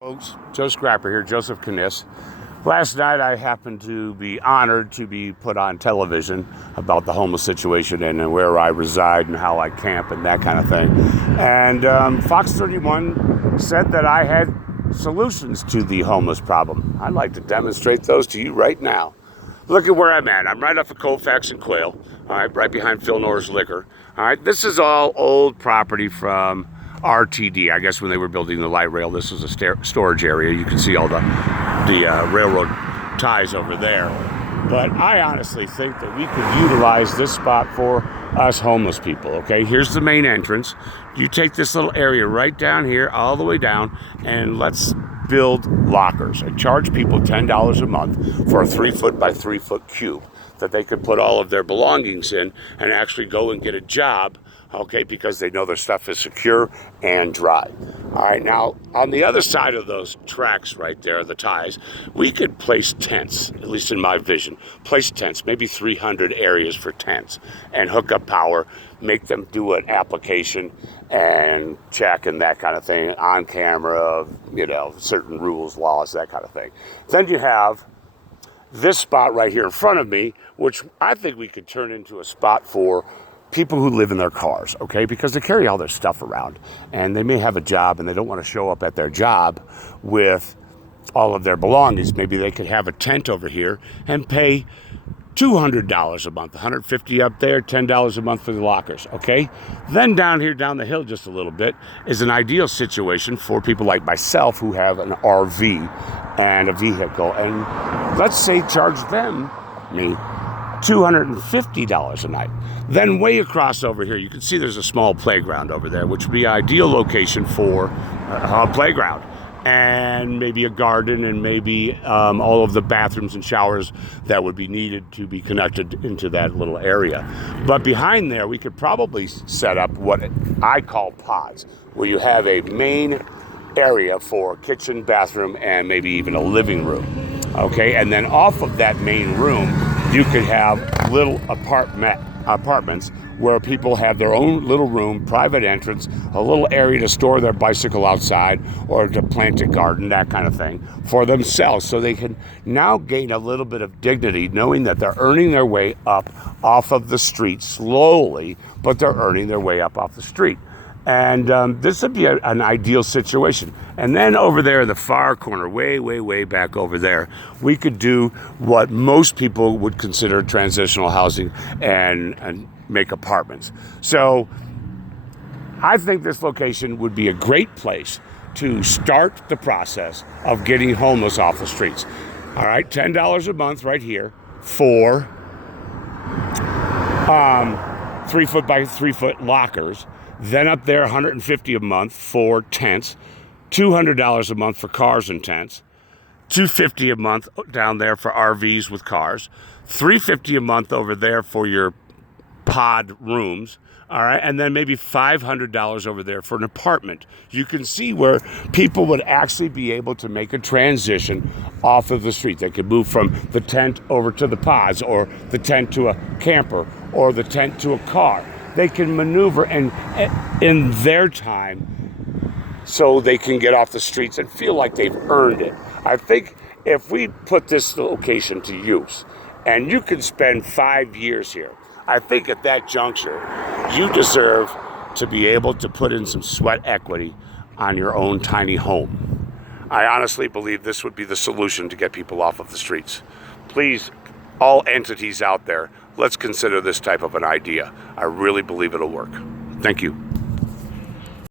Folks, Joe Scrapper here, Joseph Kniss. Last night I happened to be honored to be put on television about the homeless situation and where I reside and how I camp and that kind of thing. And Fox 31 said that I had solutions to the homeless problem. I'd like to demonstrate those to you right now. Look at where I'm at. I'm right off of Colfax and Quail, all right, right behind Phil Norris Liquor. All right, this is all old property from RTD. I guess when they were building the light rail, this was a storage area. You can see all the railroad ties over there. But I honestly think that we could utilize this spot for us homeless people, okay? Here's the main entrance. You take this little area right down here, all the way down, and let's build lockers. I charge people $10 a month for a 3-foot by 3-foot cube that they could put all of their belongings in and actually go and get a job, okay, because they know their stuff is secure and dry. All right, now on the other side of those tracks right there, the ties, we could place tents, at least in my vision, place tents, maybe 300 areas for tents, and hook up power, make them do an application and check and that kind of thing on camera, you know, certain rules, laws, that kind of thing. Then you have this spot right here in front of me, which I think we could turn into a spot for people who live in their cars, okay? Because they carry all their stuff around and they may have a job and they don't want to show up at their job with all of their belongings. Maybe they could have a tent over here and pay $200 a month, $150 up there, $10 a month for the lockers, okay? Then down here, down the hill just a little bit, is an ideal situation for people like myself who have an RV and a vehicle. And let's say charge them, me, $250 a night. Then way across over here, you can see there's a small playground over there, which would be an ideal location for a playground. And maybe a garden and maybe all of the bathrooms and showers that would be needed to be connected into that little area. But behind there, we could probably set up what I call pods, where you have a main area for kitchen, bathroom, and maybe even a living room. Okay, and then off of that main room, you could have little apartments where people have their own little room, private entrance, a little area to store their bicycle outside or to plant a garden, that kind of thing, for themselves. So they can now gain a little bit of dignity knowing that they're earning their way up off of the street slowly, but they're earning their way up off the street. And this would be an ideal situation. And then over there in the far corner, way back over there, we could do what most people would consider transitional housing and make apartments. So I think this location would be a great place to start the process of getting homeless off the streets. All right, $10 a month right here for 3-foot by 3-foot lockers. Then up there, $150 a month for tents, $200 a month for cars and tents, $250 a month down there for RVs with cars, $350 a month over there for your pod rooms, all right, and then maybe $500 over there for an apartment. You can see where people would actually be able to make a transition off of the street. They could move from the tent over to the pods, or the tent to a camper, or the tent to a car. They can maneuver and in their time so they can get off the streets and feel like they've earned it. I think if we put this location to use and you can spend 5 years here, I think at that juncture, you deserve to be able to put in some sweat equity on your own tiny home. I honestly believe this would be the solution to get people off of the streets. Please, all entities out there, let's consider this type of an idea. I really believe it'll work. Thank you.